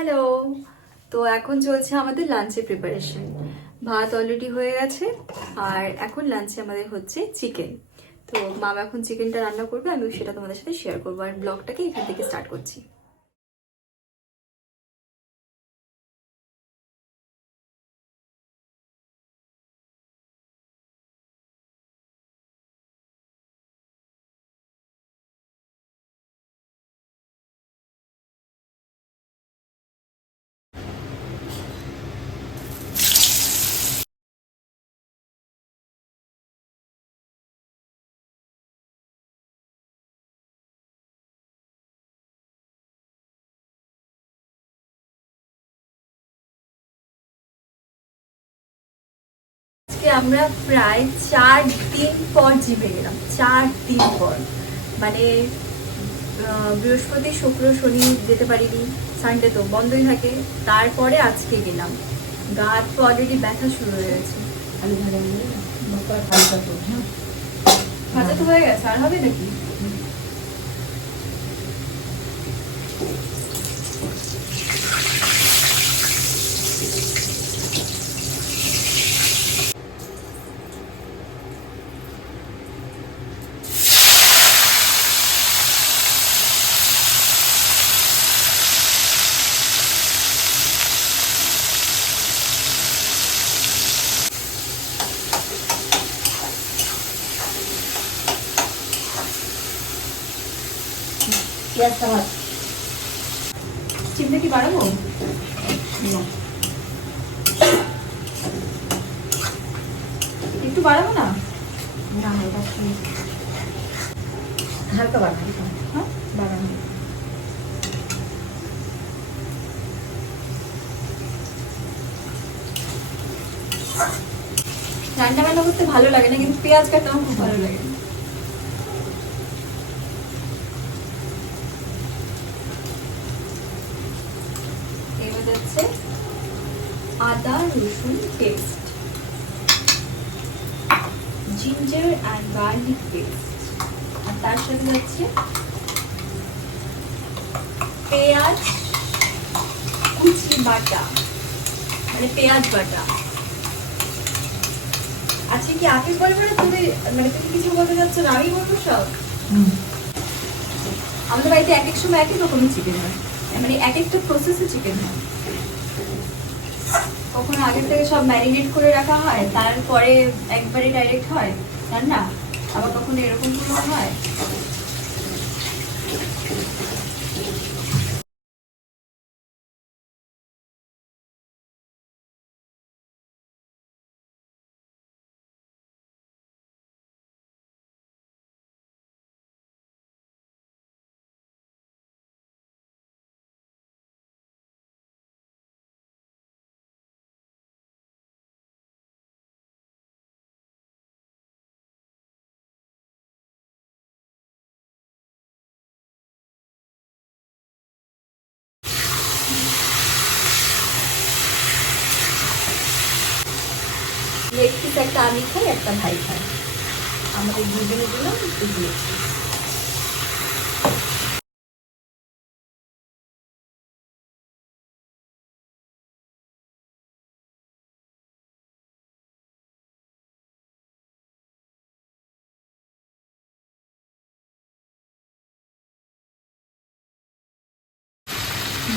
Hello. তো এখন চলছে আমাদের লাঞ্চের প্রিপারেশন। ভাত অলরেডি হয়ে গেছে আর এখন লাঞ্চে আমাদের হচ্ছে চিকেন। তো মামা এখন চিকেনটা রান্না করবে, আমি সেটা তোমাদের সাথে শেয়ার করবো আর ব্লগটাকে এখান থেকে স্টার্ট করছি। আজকে আমরা প্রায় 4 দিন পর জিভে গেলাম, 4 দিন পর। মানে বৃহস্পতি শুক্র শনি যেতে পারিনি, সানডে তো বন্ধই থাকে। তারপরে আজকে গেলাম, গা তো অলরেডি ব্যথা শুরু হয়ে গেছে। ভাজা তো হয়ে গেছে, আর হবে নাকি? চিমটা কি বাড়াবো? একটু বাড়াবো না? হালকা বাড়াবো। হ্যাঁ বাড়াবো। রান্না বান্না করতে ভালো লাগে না, কিন্তু পেঁয়াজ কাটতে আমার খুব ভালো লাগে। এবার যাচ্ছে আদা রসুন paste, ginger and garlic paste, আর তার সাথে যাচ্ছে পেঁয়াজ কুচি বাটা, মানে পেঁয়াজ বাটা। আজকে কি আগে বলবো না তুমি, মানে তুমি কিছু বলতে চাচ্ছ না আমি বলবো সব? আমাদের বাড়িতে এক এক সময় এক এক রকমের চিকেন হয়, মানে এক একটা প্রসেসে চিকেন হয়। কখনো আগের থেকে সব ম্যারিনেট করে রাখা হয়, তারপরে একবারে ডাইরেক্ট হয় রান্না, আবার কখনো এরকম কোনো হয়। লেগ পিস একটা আমি খাই, একটা ভাই খাই, আমাদের দুজনে দিলাম একটু দিয়েছি।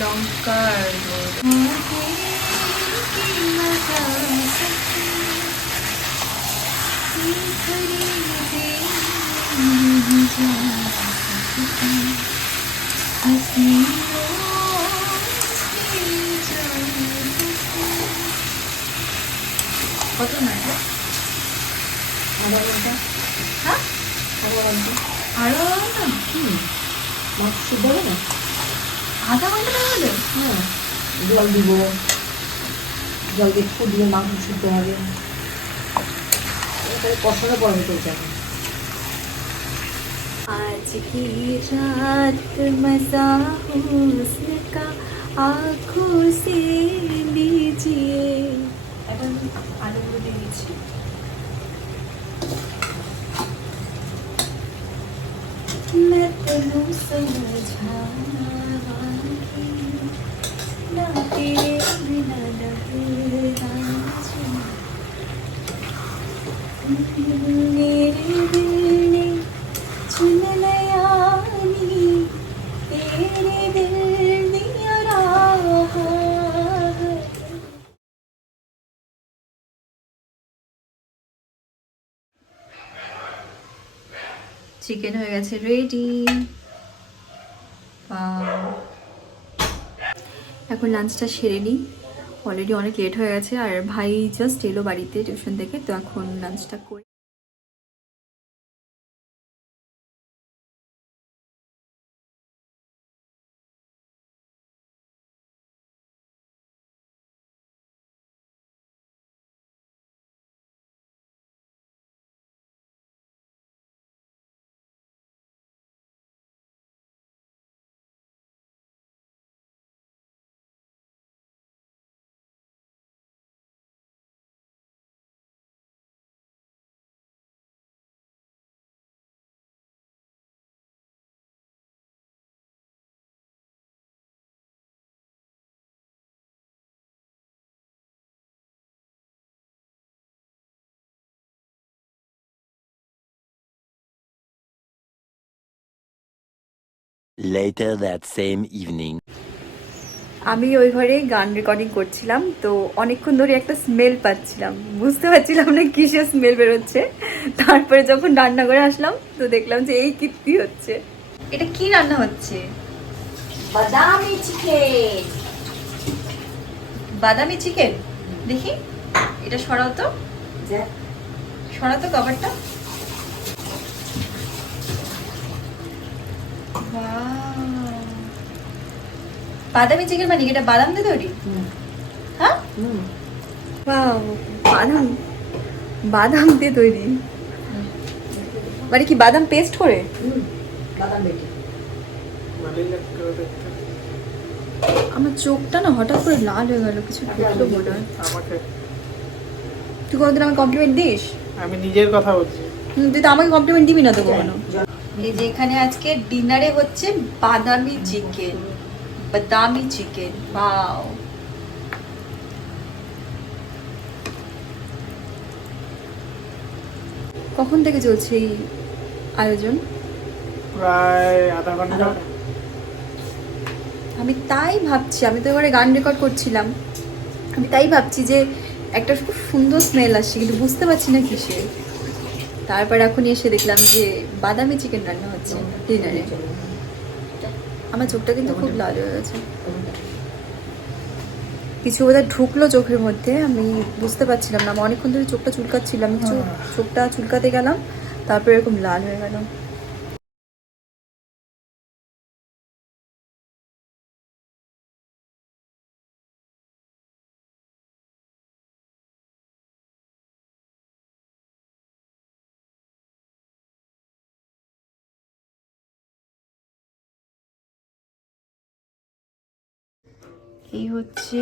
লঙ্কার কত না আধা ঘন্টা। হ্যাঁ আধা ঘন্টা। আরো না মাছ সিদ্ধ হবে না? আধা ঘন্টা লাগবে। হ্যাঁ, জল দিব, জল দিয়ে ফুটলে মাংস সিদ্ধ হবে, তাহলে কষানো পর হতে যাবে। आज की रात मजा हुस्न का आँखों से लीजिए। এখন আলুগুলো দিয়ে দিচ্ছি। मैं तेनू समझावांगी तेरे बिना रहना मेरे दिल ने चुन लिया नी तेरे दिल दिया राह है। চিকেন হয়ে গেছে রেডি। এখন লাঞ্চটা সেরে নিই, অলরেডি অনেক লেট হয়ে গেছে আর ভাই জাস্ট এলো বাড়িতে টিউশন থেকে, তো এখন লাঞ্চটা করি। Later that same evening. আমি ওই ঘরে গান রেকর্ডিং করছিলাম, তো অনেকক্ষণ ধরে একটা স্মেল পাচ্ছিলাম, বুঝতে পারছিলাম না কিসের স্মেল বেরোচ্ছে। তারপরে যখন রান্না করে আসলাম তো দেখলাম যে এই কীর্তি হচ্ছে। এটা কি রান্না হচ্ছে? বাদামি চিকেন। বাদামি চিকেন। দেখি এটা সরাও তো, দেখ সরাও তো কভারটা। বাদামি চিকেন মানে কি? এটা বাদাম দিয়ে তৈরি? হ্যাঁ, ওয়াও, বাদাম, বাদাম দিয়ে তৈরি মানে কি বাদাম পেস্ট করে? বাদাম বেটে। আমার চোখটা না হঠাৎ করে লাল হয়ে গেল, কিছু ঢুকলো মনে হয়। আমাকে তুই কোনোদিন আমাকে কমপ্লিমেন্ট দিস? আমি নিজের কথা বলছি। তুই তো আমাকে কমপ্লিমেন্ট দিবি না তো কখনো। এই যে এখানে আজকে ডিনারে হচ্ছে বাদামি চিকেন, বাদামি চিকেন। ওয়াও, কখন থেকে চলছে এই আয়োজন? প্রায় আধা ঘন্টা। আমি তাই ভাবছি, আমি তো এবারে গান রেকর্ড করছিলাম, আমি তাই ভাবছি যে একটা খুব সুন্দর স্মেল আসছে কিন্তু বুঝতে পারছি না কিসে। তারপর এখন এসে দেখলাম যে বাদামি চিকেন রান্না হচ্ছে ডিনারে। আমার চোখটা কিন্তু খুব লাল হয়ে গেছে, কিছু বোধহয় ঢুকলো চোখের মধ্যে, আমি বুঝতে পারছিলাম না। আমি অনেকক্ষণ ধরে চোখটা চুলকাচ্ছিলাম, আমি কিছু চোখটা চুলকাতে গেলাম, তারপর এরকম লাল হয়ে গেল। এই হচ্ছে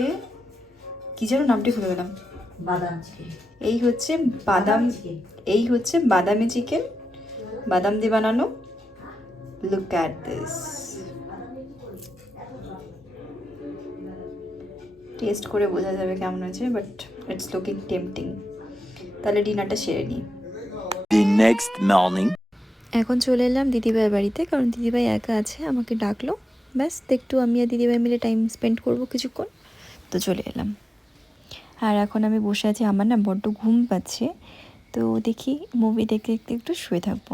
কি যেন নামটি ভুলে গেলাম। বাদাম চিকেন। এই হচ্ছে বাদাম, এই হচ্ছে বাদামি চিকেন, বাদাম দিয়ে বানানো। লুক অ্যাট দিস, টেস্ট করে বোঝা যাবে কেমন হয়েছে, বাট ইটস লুকিং টেম্পটিং। তাহলে ডিনারটা সেরে নিই। The next morning. এখন চলে এলাম দিদিভাইয়ের বাড়িতে, কারণ দিদিভাই একা আছে, আমাকে ডাকলো, ব্যাস একটু আমি আর দিদিভাই মিলে টাইম স্পেন্ড করবো কিছুক্ষণ, তো চলে এলাম। আর এখন আমি বসে আছি, আমার না বড্ড ঘুম পাচ্ছে, তো দেখি মুভি দেখতে দেখতে একটু শুয়ে থাকবো।